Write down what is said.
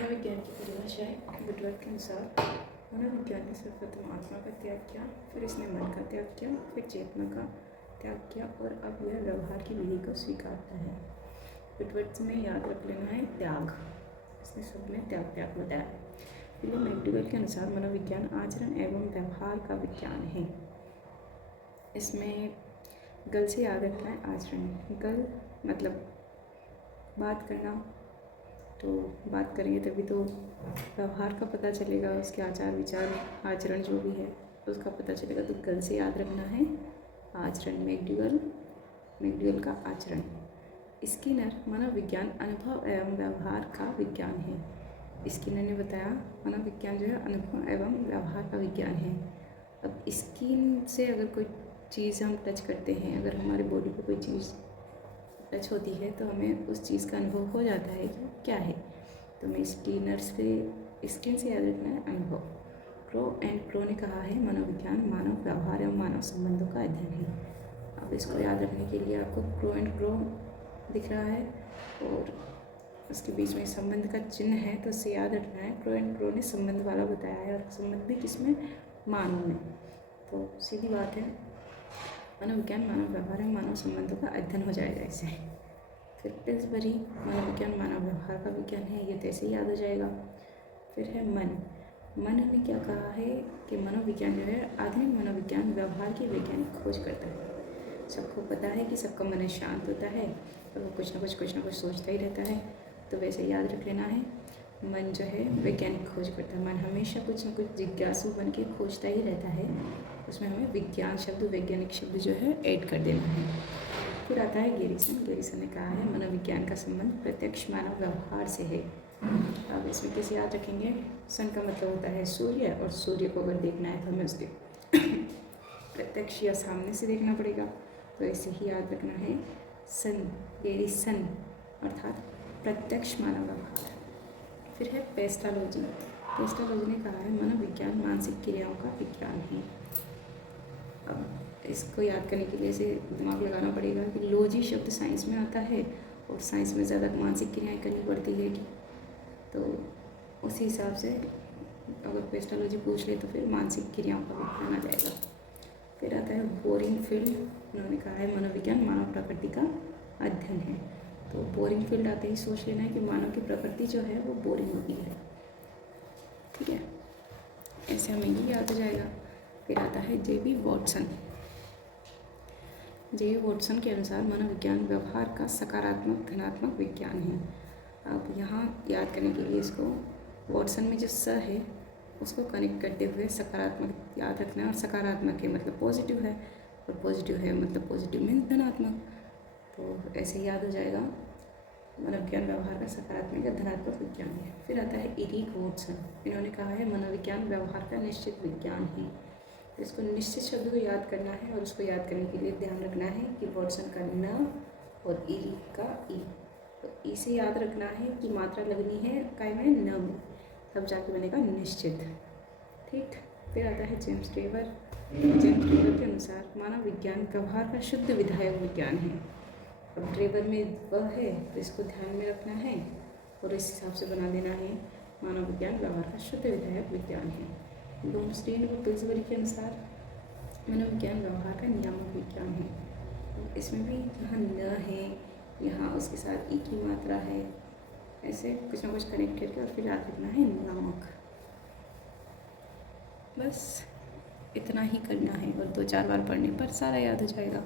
मनोविज्ञान की परिभाषा है। वुडवर्ड के अनुसार मनोविज्ञान ने सर्वप्रथम आत्मा का त्याग किया, फिर इसने मन का त्याग किया, फिर चेतना का त्याग किया और अब यह व्यवहार की विधि को स्वीकारता है। वुडवर्ड में याद रख लेना है त्याग, इसने सब में त्याग त्याग बताया है। विलियम मैक्डोगल के अनुसार मनोविज्ञान आचरण एवं व्यवहार का विज्ञान है। इसमें गल से याद रखना है आचरण। गल मतलब बात करना, तो बात करेंगे तभी तो व्यवहार का पता चलेगा, उसके आचार विचार आचरण जो भी है उसका पता चलेगा। तो गल से याद रखना है आचरण। मैक्डोगल का आचरण। स्किनर मनोविज्ञान अनुभव एवं व्यवहार का विज्ञान है। स्किनर ने बताया मनोविज्ञान जो है अनुभव एवं व्यवहार का विज्ञान है। अब स्किन से अगर कोई चीज़ हम टच करते हैं, अगर हमारे बॉडी पे कोई चीज़ टच होती है तो हमें उस चीज़ का अनुभव हो जाता है कि क्या है। तो हमें स्किन से याद रखना है अनुभव। क्रो ने कहा है मनोविज्ञान मानव व्यवहार एवं मानव संबंधों का अध्ययन है। अब इसको याद रखने के लिए आपको क्रो दिख रहा है और उसके बीच में संबंध का चिन्ह है, तो उससे याद रखना है क्रो ने संबंध वाला बताया है, और संबंध भी किसमें, मानव में। तो सीधी बात है, मनोविज्ञान मानव व्यवहार एवं मानव संबंधों का अध्ययन हो जाएगा इससे। फिर पिल्सबरी मनोविज्ञान मानव व्यवहार का विज्ञान है, ये तो ऐसे ही याद हो जाएगा। फिर है मन ने क्या कहा है कि मनोविज्ञान जो है आधुनिक मनोविज्ञान व्यवहार की वैज्ञानिक खोज करता है। सबको पता है कि सबका मन शांत होता है और वो कुछ ना कुछ सोचता ही रहता है, तो वैसे याद रख लेना है मन जो है वैज्ञानिक खोज करता है। मन हमेशा कुछ ना कुछ जिज्ञासु बन के खोजता ही रहता है, उसमें हमें विज्ञान शब्द वैज्ञानिक शब्द जो है ऐड कर देना है। फिर आता है गेरिसन ने कहा है मनोविज्ञान का संबंध प्रत्यक्ष मानव व्यवहार से है। अब इसमें कैसे याद रखेंगे, सन का मतलब होता है सूर्य, और सूर्य को अगर देखना है तो हमें उसके प्रत्यक्ष या सामने से देखना पड़ेगा, तो ऐसे ही याद रखना है गेरिसन अर्थात प्रत्यक्ष मानव व्यवहार। फिर है पेस्टालॉजी ने कहा है मनोविज्ञान मानसिक क्रियाओं का विज्ञान है। अब इसको याद करने के लिए ऐसे दिमाग लगाना पड़ेगा कि लॉजी शब्द साइंस में आता है और साइंस में ज़्यादा मानसिक क्रियाएं करनी पड़ती है, तो उसी हिसाब से अगर पेस्टालॉजी पूछ ले तो फिर मानसिक क्रियाओं का विज्ञान आ जाएगा। फिर आता है बोरिंग फील्ड, उन्होंने कहा है मनोविज्ञान मानव प्रकृति का अध्ययन है। तो बोरिंग फील्ड आते ही सोच लेना है कि मानव की प्रकृति जो है वो बोरिंग होती है, ठीक है, ऐसे हमें ये याद हो जाएगा। फिर आता है जेबी वॉटसन के अनुसार मनोविज्ञान व्यवहार का सकारात्मक धनात्मक विज्ञान है। अब यहाँ याद करने के लिए इसको वॉटसन में जो स है उसको कनेक्ट करते हुए सकारात्मक याद रखना है, और सकारात्मक है मतलब पॉजिटिव है, और पॉजिटिव है मतलब पॉजिटिव मीन्स धनात्मक, तो ऐसे याद हो जाएगा मनोविज्ञान व्यवहार का सकारात्मक या धनात्मक विज्ञान है। फिर आता है इरिक वॉटसन, इन्होंने कहा है मनोविज्ञान व्यवहार का निश्चित विज्ञान है। तो इसको निश्चित शब्द को याद करना है, और उसको याद करने के लिए ध्यान रखना है कि वॉटसन का न और इरिक का ई, तो ई से याद रखना है कि मात्रा लगनी है काय में न में, तब जाके बनेगा निश्चित, ठीक। फिर आता है जेम्स ट्रेवर के अनुसार मानव विज्ञान व्यवहार का शुद्ध विधायक विज्ञान है। अब ट्रेवर में वह है तो इसको ध्यान में रखना है और इस हिसाब से बना देना है मानव विज्ञान व्यवहार का शुद्ध विधायक विज्ञान है। ब्लूमस्टीन और पिल्सबरी के अनुसार मनोविज्ञान व्यवहार का नियामक विज्ञान है। इसमें भी यहाँ न है, यहाँ उसके साथ ई की मात्रा है, ऐसे कुछ ना कुछ कनेक्ट करके और फिर याद रखना है नियामक। बस इतना ही करना है और 2-4 बार पढ़ने पर सारा याद हो जाएगा।